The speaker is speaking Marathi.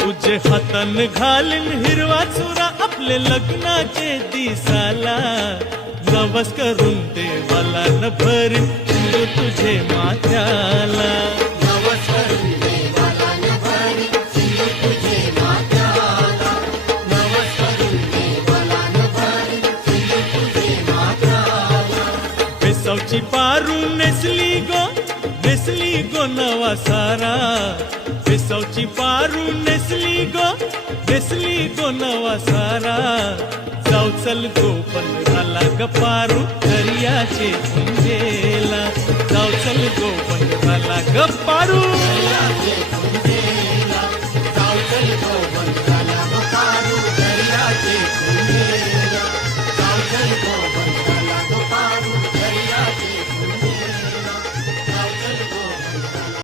तुझे हातान घालीन हिरवा चुरा आपले लग्नाचे दिसाला नवस करून देवाला न भरीन सिंदूर तुझे माथ्याला नवस करून देवाला न भरीन सिंदूर तुझे माथ्याला नवस करून देवाला न भरीन सिंदूर तुझे माथ्याला बेसावची पारू नेसली गो नवा सारा बेसावची पारू नेसली गो नवा सारा जाऊ चल गो पंधराला गपारू दर्याचे पुंजेला जाऊ चल गो पंधराला गपारू